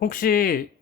혹시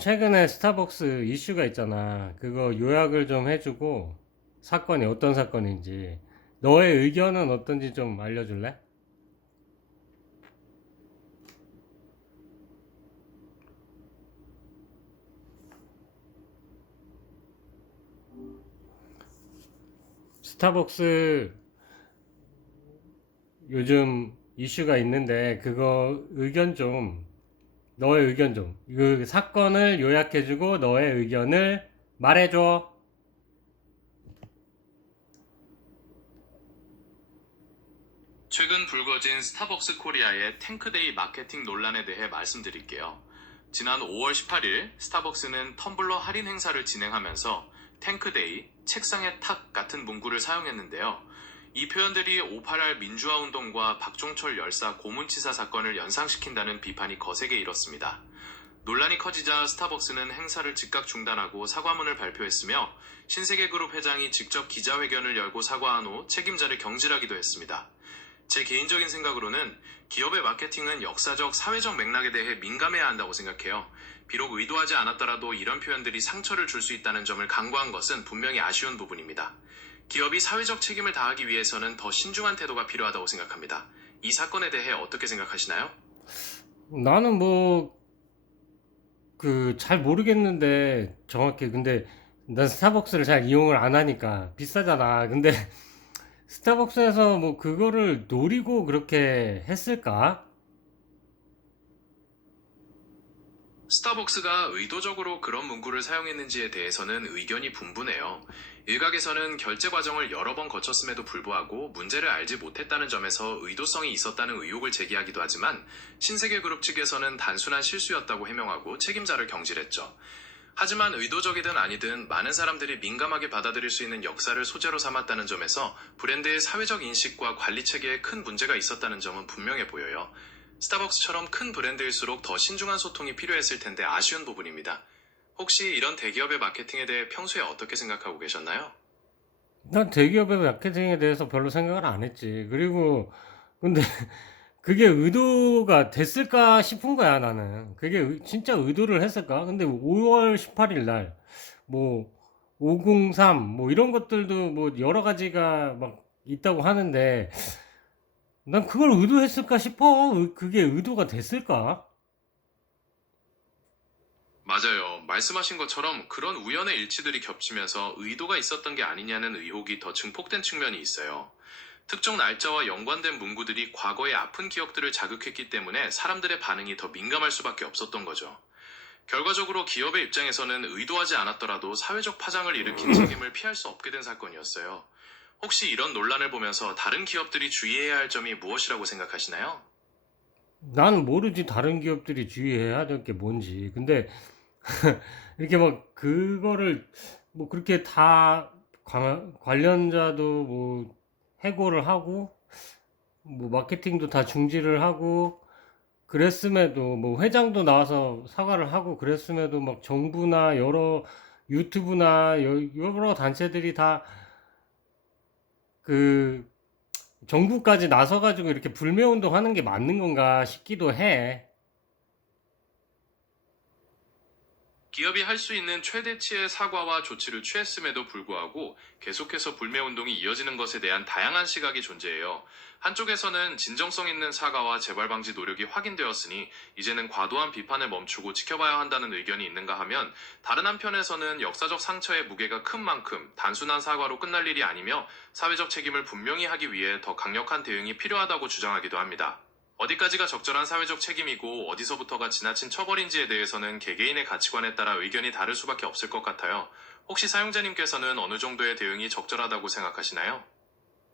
최근에 스타벅스 이슈가 있잖아. 그거 요약을 좀 해주고 사건이 어떤 사건인지 너의 의견은 어떤지 좀 알려줄래? 스타벅스 요즘 이슈가 있는데 그거 의견 좀 너의 의견 좀 그 사건을 요약해주고 너의 의견을 말해줘. 최근 불거진 스타벅스 코리아의 탱크데이 마케팅 논란에 대해 말씀드릴게요. 지난 5월 18일 스타벅스는 텀블러 할인 행사를 진행하면서 탱크데이, 책상의 탁 같은 문구를 사용했는데요. 이 표현들이 5.18 민주화 운동과 박종철 열사 고문치사 사건을 연상시킨다는 비판이 거세게 일었습니다. 논란이 커지자 스타벅스는 행사를 즉각 중단하고 사과문을 발표했으며 신세계그룹 회장이 직접 기자회견을 열고 사과한 후 책임자를 경질하기도 했습니다. 제 개인적인 생각으로는 기업의 마케팅은 역사적, 사회적 맥락에 대해 민감해야 한다고 생각해요. 비록 의도하지 않았더라도 이런 표현들이 상처를 줄 수 있다는 점을 간과한 것은 분명히 아쉬운 부분입니다. 기업이 사회적 책임을 다하기 위해서는 더 신중한 태도가 필요하다고 생각합니다. 이 사건에 대해 어떻게 생각하시나요? 나는 뭐 그 잘 모르겠는데 정확히 근데 난 스타벅스를 잘 이용을 안 하니까 비싸잖아. 근데 스타벅스에서 뭐 그거를 노리고 그렇게 했을까? 스타벅스가 의도적으로 그런 문구를 사용했는지에 대해서는 의견이 분분해요. 일각에서는 결제 과정을 여러 번 거쳤음에도 불구하고 문제를 알지 못했다는 점에서 의도성이 있었다는 의혹을 제기하기도 하지만 신세계그룹 측에서는 단순한 실수였다고 해명하고 책임자를 경질했죠. 하지만 의도적이든 아니든 많은 사람들이 민감하게 받아들일 수 있는 역사를 소재로 삼았다는 점에서 브랜드의 사회적 인식과 관리 체계에 큰 문제가 있었다는 점은 분명해 보여요. 스타벅스처럼 큰 브랜드일수록 더 신중한 소통이 필요했을 텐데 아쉬운 부분입니다. 혹시 이런 대기업의 마케팅에 대해 평소에 어떻게 생각하고 계셨나요? 난 대기업의 마케팅에 대해서 별로 생각을 안 했지. 그리고 근데 그게 의도가 됐을까 싶은 거야, 나는. 그게 진짜 의도를 했을까? 근데 5월 18일 날, 뭐, 503, 뭐, 이런 것들도 뭐, 여러 가지가 막 있다고 하는데, 난 그걸 의도했을까 싶어. 그게 의도가 됐을까? 맞아요. 말씀하신 것처럼 그런 우연의 일치들이 겹치면서 의도가 있었던 게 아니냐는 의혹이 더 증폭된 측면이 있어요. 특정 날짜와 연관된 문구들이 과거의 아픈 기억들을 자극했기 때문에 사람들의 반응이 더 민감할 수밖에 없었던 거죠. 결과적으로 기업의 입장에서는 의도하지 않았더라도 사회적 파장을 일으킨 책임을 피할 수 없게 된 사건이었어요. 혹시 이런 논란을 보면서 다른 기업들이 주의해야 할 점이 무엇이라고 생각하시나요? 나는 모르지, 다른 기업들이 주의해야 될 게 뭔지. 근데, 이렇게 막, 그거를, 뭐, 그렇게 다, 관련자도 뭐, 해고를 하고, 뭐 마케팅도 다 중지를 하고 그랬음에도 뭐 회장도 나와서 사과를 하고 그랬음에도 막 정부나 여러 유튜브나 여러 단체들이 다 그 정부까지 나서가지고 이렇게 불매운동 하는 게 맞는 건가 싶기도 해. 기업이 할 수 있는 최대치의 사과와 조치를 취했음에도 불구하고 계속해서 불매운동이 이어지는 것에 대한 다양한 시각이 존재해요. 한쪽에서는 진정성 있는 사과와 재발 방지 노력이 확인되었으니 이제는 과도한 비판을 멈추고 지켜봐야 한다는 의견이 있는가 하면, 다른 한편에서는 역사적 상처의 무게가 큰 만큼 단순한 사과로 끝날 일이 아니며 사회적 책임을 분명히 하기 위해 더 강력한 대응이 필요하다고 주장하기도 합니다. 어디까지가 적절한 사회적 책임이고 어디서부터가 지나친 처벌인지에 대해서는 개개인의 가치관에 따라 의견이 다를 수밖에 없을 것 같아요. 혹시 사용자님께서는 어느 정도의 대응이 적절하다고 생각하시나요?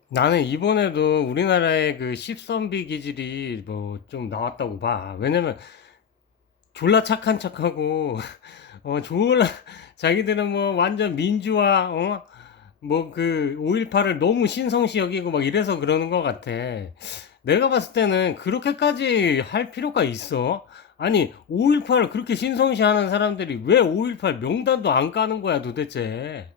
나는 이번에도 우리나라의 그 십선비 기질이 뭐 좀 나왔다고 봐. 왜냐면 졸라 착한 척하고 졸라 자기들은 뭐 완전 민주화 뭐 그 5.18을 너무 신성시 여기고 막 이래서 그러는 것 같아. 내가 봤을 때는 그렇게까지 할 필요가 있어? 아니, 5.18을 그렇게 신성시 하는 사람들이 왜 5.18 명단도 안 까는 거야, 도대체?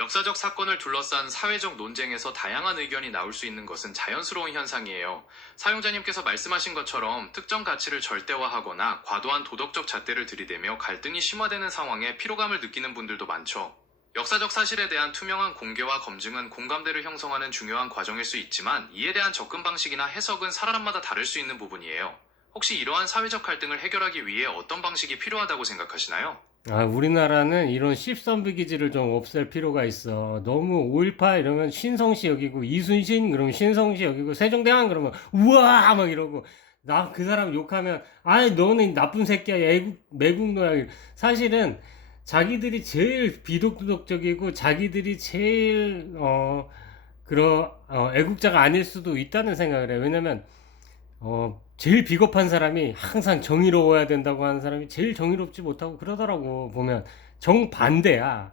역사적 사건을 둘러싼 사회적 논쟁에서 다양한 의견이 나올 수 있는 것은 자연스러운 현상이에요. 사용자님께서 말씀하신 것처럼 특정 가치를 절대화하거나 과도한 도덕적 잣대를 들이대며 갈등이 심화되는 상황에 피로감을 느끼는 분들도 많죠. 역사적 사실에 대한 투명한 공개와 검증은 공감대를 형성하는 중요한 과정일 수 있지만, 이에 대한 접근 방식이나 해석은 사람마다 다를 수 있는 부분이에요. 혹시 이러한 사회적 갈등을 해결하기 위해 어떤 방식이 필요하다고 생각하시나요? 우리나라는 이런 씹선비 기지를 좀 없앨 필요가 있어. 너무 5.18 이러면 신성시 여기고, 이순신 그러면 신성시 여기고, 세종대왕 그러면 우와 막 이러고, 나 그 사람 욕하면 아이 너는 나쁜 새끼야, 매국노야. 사실은 자기들이 제일 비도덕적이고 자기들이 제일 애국자가 아닐 수도 있다는 생각을 해. 왜냐면 제일 비겁한 사람이 항상 정의로워야 된다고 하는 사람이 제일 정의롭지 못하고 그러더라고. 보면 정반대야.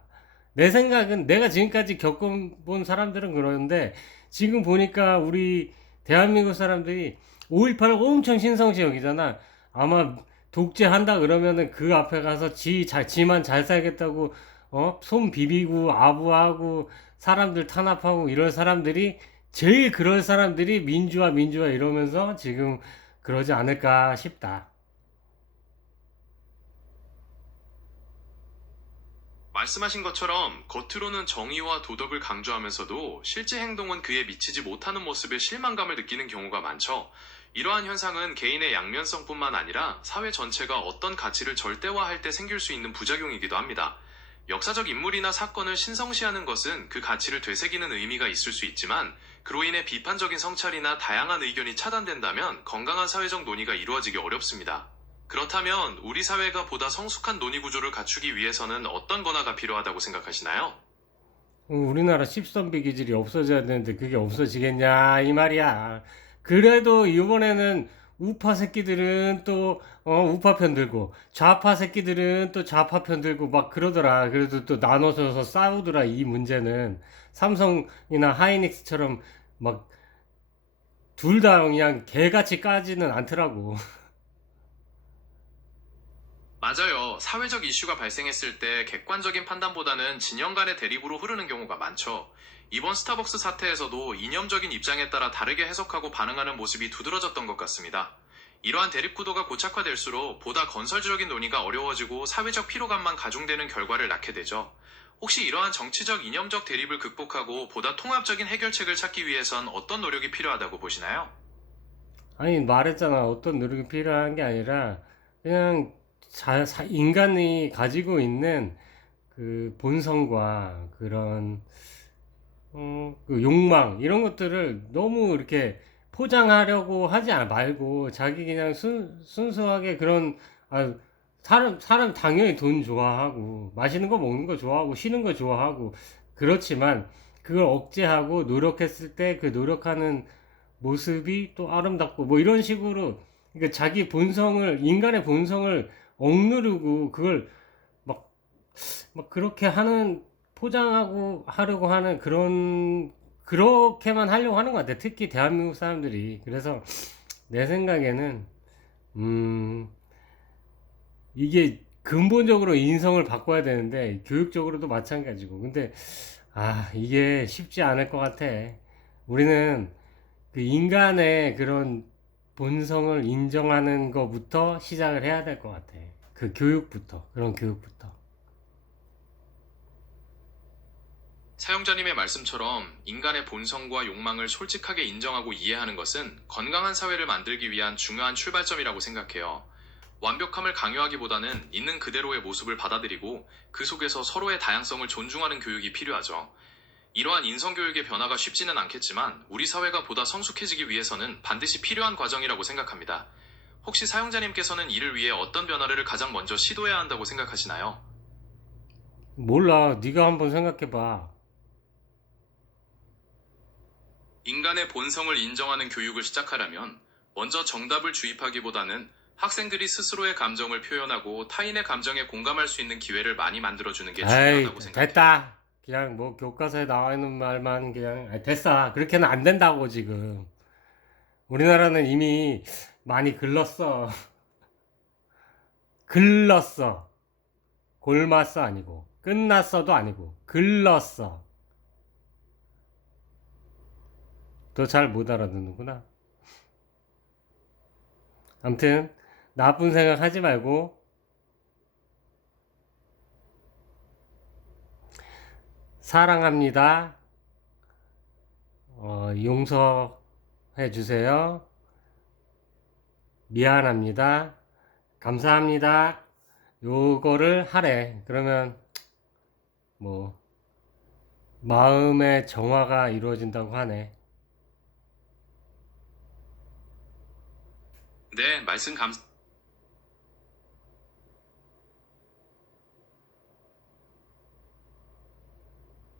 내 생각은, 내가 지금까지 겪어본 사람들은 그러는데, 지금 보니까 우리 대한민국 사람들이 5.18을 엄청 신성시 여기잖아. 아마 독재한다 그러면은 그 앞에 가서 지만 잘 살겠다고 손 비비고 아부하고 사람들 탄압하고 이런 사람들이, 제일 그럴 사람들이 민주화 민주화 이러면서 지금 그러지 않을까 싶다. 말씀하신 것처럼 겉으로는 정의와 도덕을 강조하면서도 실제 행동은 그에 미치지 못하는 모습에 실망감을 느끼는 경우가 많죠. 이러한 현상은 개인의 양면성뿐만 아니라 사회 전체가 어떤 가치를 절대화할 때 생길 수 있는 부작용이기도 합니다. 역사적 인물이나 사건을 신성시하는 것은 그 가치를 되새기는 의미가 있을 수 있지만, 그로 인해 비판적인 성찰이나 다양한 의견이 차단된다면 건강한 사회적 논의가 이루어지기 어렵습니다. 그렇다면 우리 사회가 보다 성숙한 논의 구조를 갖추기 위해서는 어떤 변화가 필요하다고 생각하시나요? 우리나라 십선비 기질이 없어져야 되는데 그게 없어지겠냐 이 말이야. 그래도 이번에는 우파 새끼들은 또 우파 편 들고, 좌파 새끼들은 또 좌파 편 들고 막 그러더라. 그래도 또 나눠서 싸우더라. 이 문제는 삼성이나 하이닉스처럼 막 둘 다 그냥 개같이 까지는 않더라고. 맞아요. 사회적 이슈가 발생했을 때 객관적인 판단보다는 진영 간의 대립으로 흐르는 경우가 많죠. 이번 스타벅스 사태에서도 이념적인 입장에 따라 다르게 해석하고 반응하는 모습이 두드러졌던 것 같습니다. 이러한 대립 구도가 고착화될수록 보다 건설적인 논의가 어려워지고 사회적 피로감만 가중되는 결과를 낳게 되죠. 혹시 이러한 정치적 이념적 대립을 극복하고 보다 통합적인 해결책을 찾기 위해선 어떤 노력이 필요하다고 보시나요? 아니, 말했잖아. 어떤 노력이 필요한 게 아니라 그냥 인간이 가지고 있는 그 본성과 그런 그 욕망 이런 것들을 너무 이렇게 포장하려고 하지 말고, 자기 그냥 순수하게 그런, 아, 사람 당연히 돈 좋아하고 맛있는 거 먹는 거 좋아하고 쉬는 거 좋아하고, 그렇지만 그걸 억제하고 노력했을 때 그 노력하는 모습이 또 아름답고 뭐 이런 식으로, 그러니까 자기 본성을, 인간의 본성을 억누르고 그걸 막 그렇게 하는, 포장하고 하려고 하는 그런, 그렇게만 하려고 하는 것 같아. 특히 대한민국 사람들이. 그래서 내 생각에는 음 이게 근본적으로 인성을 바꿔야 되는데, 교육적으로도 마찬가지고. 근데 이게 쉽지 않을 것 같아. 우리는 그 인간의 그런 본성을 인정하는 것부터 시작을 해야 될 것 같아. 그 교육부터, 그런 교육부터. 사용자님의 말씀처럼 인간의 본성과 욕망을 솔직하게 인정하고 이해하는 것은 건강한 사회를 만들기 위한 중요한 출발점이라고 생각해요. 완벽함을 강요하기보다는 있는 그대로의 모습을 받아들이고 그 속에서 서로의 다양성을 존중하는 교육이 필요하죠. 이러한 인성교육의 변화가 쉽지는 않겠지만 우리 사회가 보다 성숙해지기 위해서는 반드시 필요한 과정이라고 생각합니다. 혹시 사용자님께서는 이를 위해 어떤 변화를 가장 먼저 시도해야 한다고 생각하시나요? 몰라. 네가 한번 생각해봐. 인간의 본성을 인정하는 교육을 시작하려면 먼저 정답을 주입하기보다는 학생들이 스스로의 감정을 표현하고 타인의 감정에 공감할 수 있는 기회를 많이 만들어주는 게 아이, 중요하다고 생각해요. 됐다. 그냥 뭐 교과서에 나와 있는 말만 그냥, 됐어. 그렇게는 안 된다고 지금. 우리나라는 이미 많이 글렀어. 글렀어. 골맞어 아니고. 끝났어도 아니고 글렀어. 너 잘 못 알아듣는구나. 아무튼 나쁜 생각 하지 말고 사랑합니다. 용서해 주세요. 미안합니다. 감사합니다. 요거를 하래. 그러면 뭐 마음의 정화가 이루어진다고 하네. 네, 말씀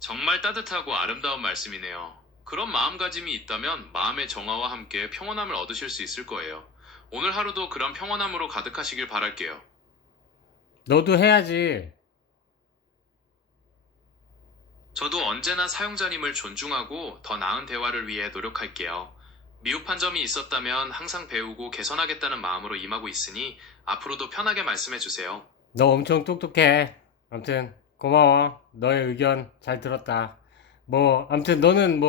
정말 따뜻하고 아름다운 말씀이네요. 그런 마음가짐이 있다면 마음의 정화와 함께 평온함을 얻으실 수 있을 거예요. 오늘 하루도 그런 평온함으로 가득하시길 바랄게요. 너도 해야지. 저도 언제나 사용자님을 존중하고 더 나은 대화를 위해 노력할게요. 미흡한 점이 있었다면 항상 배우고 개선하겠다는 마음으로 임하고 있으니 앞으로도 편하게 말씀해 주세요. 너 엄청 똑똑해. 아무튼 고마워. 너의 의견 잘 들었다. 아무튼 너는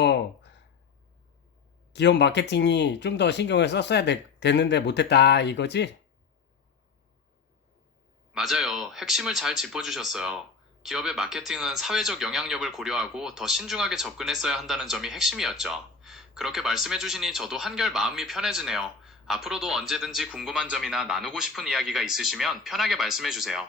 기업 마케팅이 좀 더 신경을 썼어야 됐는데 못했다 이거지? 맞아요. 핵심을 잘 짚어주셨어요. 기업의 마케팅은 사회적 영향력을 고려하고 더 신중하게 접근했어야 한다는 점이 핵심이었죠. 그렇게 말씀해 주시니 저도 한결 마음이 편해지네요. 앞으로도 언제든지 궁금한 점이나 나누고 싶은 이야기가 있으시면 편하게 말씀해 주세요.